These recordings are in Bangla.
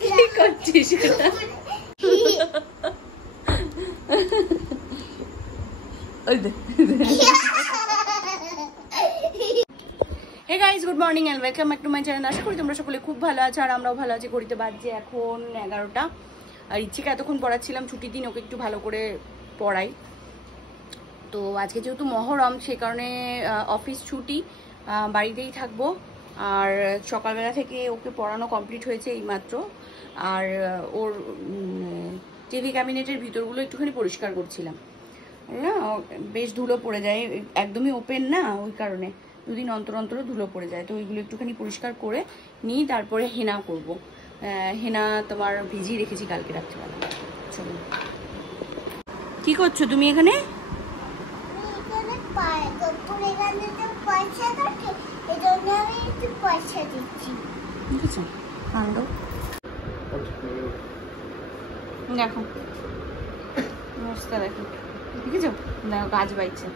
কি করছিস hey guys, good morning and welcome back to my channel. আশা করি তোমরা সকলে খুব ভালো আছো আর আমরাও ভালো আছি। ঘড়িতে বাজছে এখন 11টা। আর ইচ্ছেকে এতক্ষণ পড়াচ্ছিলাম, ছুটির দিন ওকে একটু ভালো করে পড়াই। তো আজকে যেহেতু মহরম, সে কারণে অফিস ছুটি, বাড়িতেই থাকবো। আর সকালবেলা থেকে ওকে পড়ানো কমপ্লিট হয়েছে এইমাত্র। আর ওর টিভি ক্যাবিনেটের ভিতরগুলো একটুখানি পরিষ্কার করছিলাম না, বেশ ধুলো পড়ে যায়, একদমই ওপেন না, ওই কারণে দুদিন অন্তর অন্তর ধুলো পড়ে যায়। তো ওইগুলো একটুখানি পরিষ্কার করে নিই, তারপরে হেনা করব। হেনা তোমার ভিজিয়ে রেখেছি কালকে রাত্রিবেলা। চলো, কি করছো তুমি এখানে? দেখো অবস্থা, দেখো দেখেছো, দেখো গাছ বাইছে।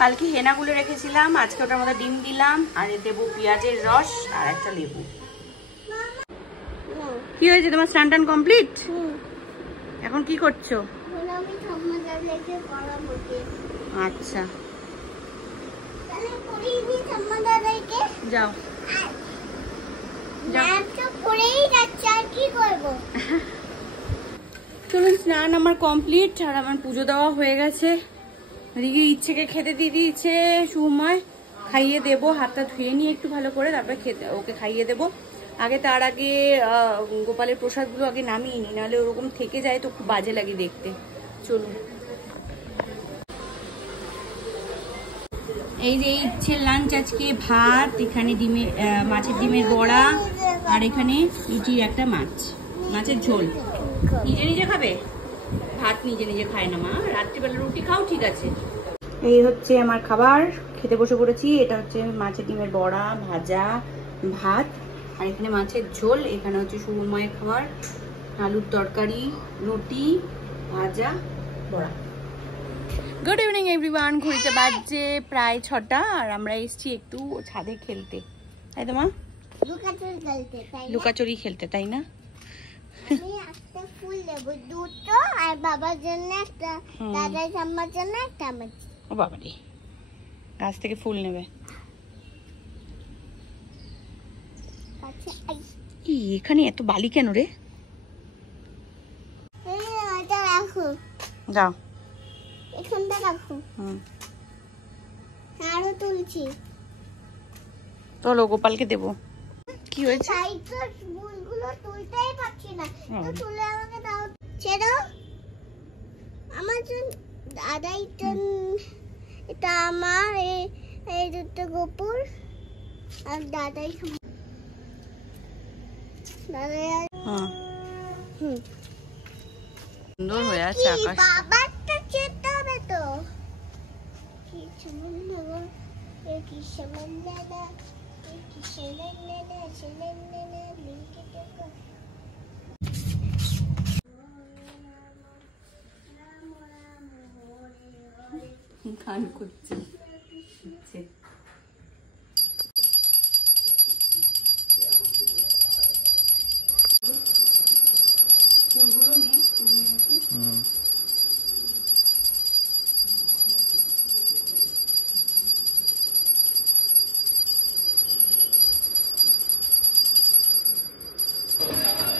কালকে হেনাগুলো রেখেছিলাম, আজকে ওটার মধ্যে ডিম দিলাম, আর দেবো পেঁয়াজের রস আর একটা লেবু। কি হয়েছে তোমার? স্নান টান কমপ্লিট? এখন কি করছো? আচ্ছা যাও চলুন, স্নান আমার কমপ্লিট আর আমার পুজো দেওয়া হয়ে গেছে। এদিকে ইচ্ছেকে খেতে দিয়ে দিয়েছে সুময়, খাইয়ে দেবো। হাতটা ধুয়ে নিয়ে একটু ভালো করে তারপরে ওকে খাইয়ে দেবো। আগে তার আগে গোপালের প্রসাদগুলো আগে নামিয়ে নি, নাহলে ওরকম থেকে যায় তো খুব বাজে লাগে দেখতে। চলুন, এই যে ইচ্ছের লাঞ্চ আজকে ভাত, এখানে ডিমের মাছের ডিমের বড়া, আর এখানে রুটির একটা মাছের ঝোল। নিজে নিজে খাবে? ভাত নিজে নিজে খায় না মা, রাত্রিবেলা রুটি খাও, ঠিক আছে। এই হচ্ছে আমার খাবার, খেতে বসে পড়েছি। এটা হচ্ছে মাছের ডিমের বড়া, ভাজা, ভাত, আর এখানে মাছের ঝোল। এখানে হচ্ছে সুময়ের খাবার, আলুর তরকারি, রুটি, ভাজা, বড়া। Good evening everyone. ঘুরতে বাজছে প্রায় 6টা আর আমরা এসছি একটু ছাদে খেলতে, তাই তো মা? লুকাচুরি খেলতে, তাই না? আমি একটা ফুল দেব, দুটো, আর বাবার জন্য একটা, দাদার ঠাম্মার জন্য একটা। ও বাবা রে, গাছ থেকে ফুল নেবে? এখানে এত বালি কেন রে? এটা রাখো, যাও এখানটা রাখো। আরো তুলছি, চলো গোপালকে দেবো। কি হয়েছে? ফুলগুলো তুলতেই পারছি না, তো তুলে আমাকে দাও। ছেড়ো আমার জন্য। দাদা এটা আমার, এই দুটো গোপুর, আর দাদাই সুন্দর হয়ে আছে আকাশ। বাবারটা যেতে হবে তো। কিছু বলবো, কিছু বললে না, কিছু বললে না, ছেলে না, লিখে দেখো। গান করছে।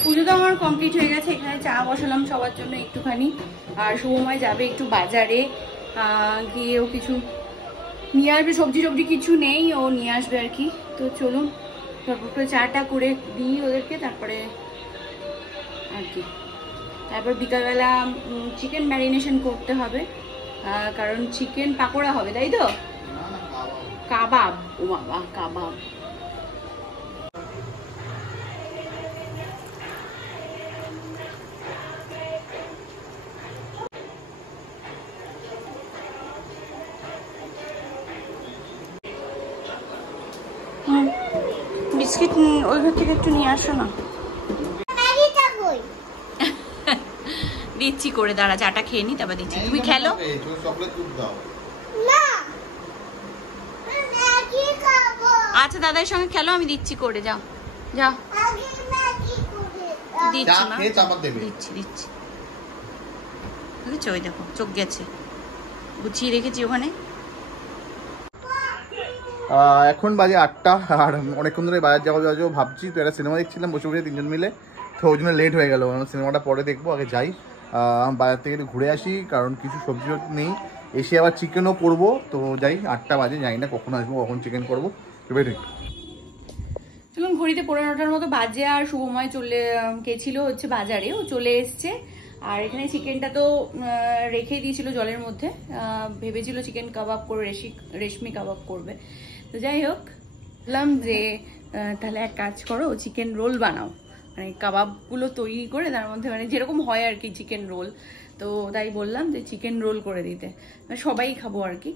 পুজো তো আমার কমপ্লিট হয়ে গেছে। এখানে চা বসালাম সবার জন্য একটুখানি, আর সুময় যাবে একটু বাজারে, গিয়ে ও কিছু নিয়ে আসবে। সবজি কিছু নেই, ও নিয়ে আসবে আর কি। তো চলুন তারপর চাটা করে দিই ওদেরকে, তারপরে আর কি। তারপর বিকালবেলা চিকেন ম্যারিনেশন করতে হবে, কারণ চিকেন পাকোড়া হবে, তাই তো? কাবাব, ও বাবা কাবাব। বিস্কিট ওই ঘর থেকে একটু নিয়ে আসো না। দিচ্ছি করে, দাঁড়া চাটা খেয়ে নি তারপর দিচ্ছি, তুমি খেলো। চকলেট দুধ দাও না, ম্যাগি খাবো। আচ্ছা দাদার সঙ্গে খেলো, আমি দিচ্ছি করে, যাও যাও। আগে ম্যাগি করে দিচ্ছি মা, খেয়ে তারপর দেবে। দিচ্ছি দিচ্ছি। বুঝেছো, ওই দেখো চোখ গেছে, গুছিয়ে রেখেছি ওখানে। এখন বাজে 8টা, আর অনেকক্ষণ ধরে বাজার যাবো ভাবছি। তো একটা সিনেমা দেখছিলাম বসে বসে 3জন মিলে, তো ওই জন্য লেট হয়ে গেল। সিনেমাটা পরে দেখবো, আগে যাই বাজার থেকে একটু ঘুরে আসি, কারণ কিছু সবজি নেই। এসে আবার চিকেনও করবো, তো যাই। 8টা বাজে, জানি না কখন আসবো, কখন চিকেন করবো। চলুন, ঘড়িতে 9:15 মতো বাজে, আর শুভময় চলে গেছিল হচ্ছে বাজারে, ও চলে এসছে। আর এখানে চিকেনটা তো রেখে দিয়েছিল জলের মধ্যে, ভেবেছিল চিকেন কাবাব করে রেশমি কাবাব করবে। তো যাই হোক, বললাম যে তাহলে এক কাজ করো, চিকেন রোল বানাও, মানে কাবাবগুলো তৈরি করে তার মধ্যে মানে যেরকম হয় আর কি চিকেন রোল। তো তাই বললাম যে চিকেন রোল করে দিতে, মানে সবাই খাবো আর কি।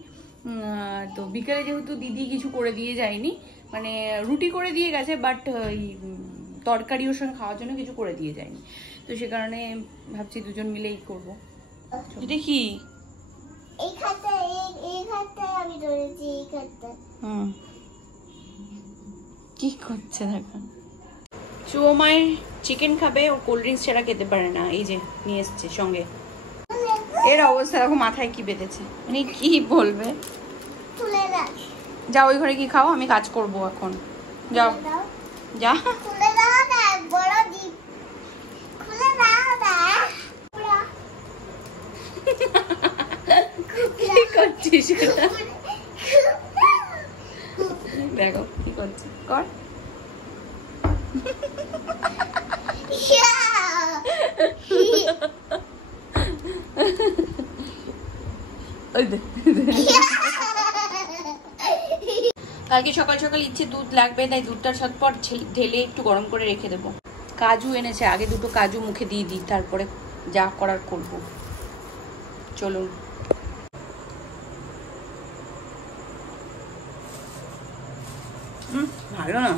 তো বিকেলে যেহেতু দিদি কিছু করে দিয়ে যায়নি, মানে রুটি করে দিয়ে গেছে, বাট ওই তরকারি ওর সঙ্গে খাওয়ার জন্য কিছু করে দিয়ে যায়নি। তো সে কারণে ভাবছি দুজন মিলেই করবো। দেখি এই খাতা, এই খাতা আমি ধরেছি, এই খাতা। কি করছে দেখো, শুভময় চিকেন খাবে, ও কোল্ড ড্রিঙ্কস ছাড়া খেতে পারে না। এই যে নিয়ে এসছে সঙ্গে, এর অবস্থা দেখো, মাথায় কি বেঁধেছে, মানে কি বলবে। তুলে রাখ, যাও ওই ঘরে কি খাও, আমি কাজ করব এখন। যাও যা, খুলে দাও না, বড় ডিপ খুলে দাও না। কি করছিস দেখো কি করছে, কর। কালকে সকাল সকাল ইচ্ছে দুধ লাগবে, তাই দুধটা ঝটপট ঢেলে একটু গরম করে রেখে দেবো। কাজু এনেছে, আগে দুটো কাজু মুখে দিয়ে দিই, তারপরে যা করার করব। চলুন, ভালো না।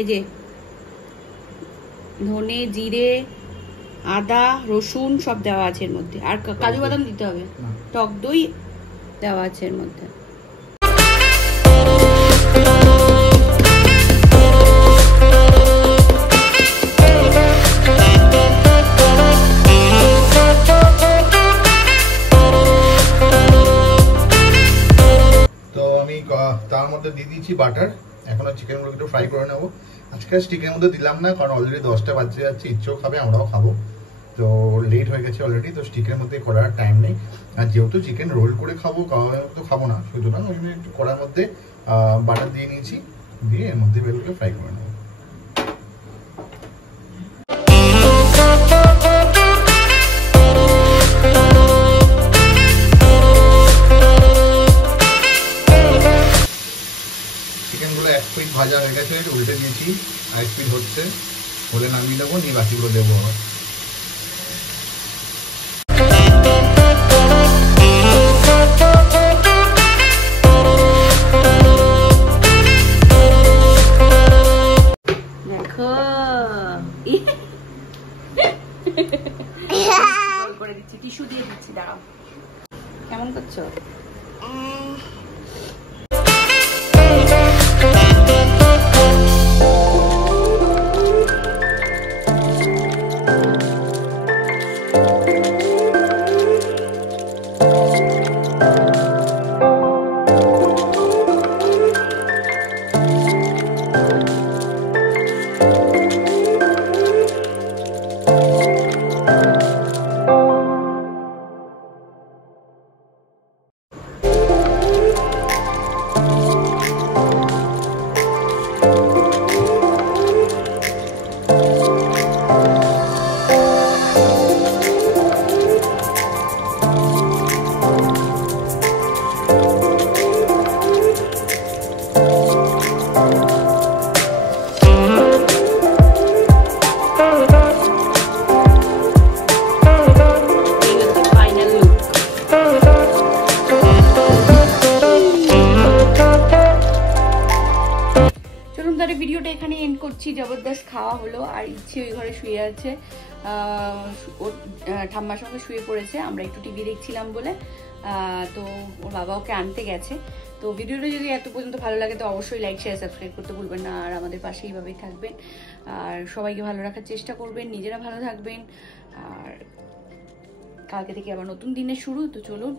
এই যে ধনে, জিরে, আদা, রসুন সব দেওয়া আছে এর মধ্যে, আর কাজু বাদাম দিতে হবে, টক দই দেওয়া আছে এর মধ্যে। তো আমি তার মধ্যে দিয়ে দিয়েছি বাটার। এখন চিকেন গুলো একটু ফ্রাই করে নেবো। আজকে চিকেনের মধ্যে দিলাম না, কারণ অলরেডি 10টা বাজে যাচ্ছে, ইচ্ছেও খাবে, আমরাও খাবো, তো লেট হয়ে গেছে অলরেডি। তো স্টিকের মধ্যে করার টাইম নেই, আর যেহেতু চিকেন রোল করে খাবো, তো খাবো না, সুতরাং ওই জন্য একটু কড়ার মধ্যে বাটার দিয়ে নিয়েছি, দিয়ে এর মধ্যে বেলকে ফ্রাই করে নেবো। চিকেনগুলো 1 পিঠ ভাজা হয়ে গেছে, উল্টে দিয়েছি, আর 1 পিঠ হচ্ছে, হলে নামিয়ে দেবো, নিয়ে বাকিগুলো দেবো আবার। দেখো করে দিচ্ছি, টিস্যু দিয়ে দিচ্ছি, দাঁড়াও। কেমন করছো? মিষ্টি জবরদস্ত খাওয়া হলো, আর ইচ্ছে ওই ঘরে শুয়ে আছে, ওর ঠাম্মার সঙ্গে শুয়ে পড়েছে। আমরা একটু টিভি দেখছিলাম বলে, তো ওর বাবা ওকে আনতে গেছে। তো ভিডিওটা যদি এত পর্যন্ত ভালো লাগে তো অবশ্যই লাইক শেয়ার সাবস্ক্রাইব করতে ভুলবেন না, আর আমাদের পাশে এইভাবেই থাকবেন, আর সবাইকে ভালো রাখার চেষ্টা করবেন, নিজেরা ভালো থাকবেন। আর কালকে থেকে আবার নতুন দিনের শুরু, তো চলুন।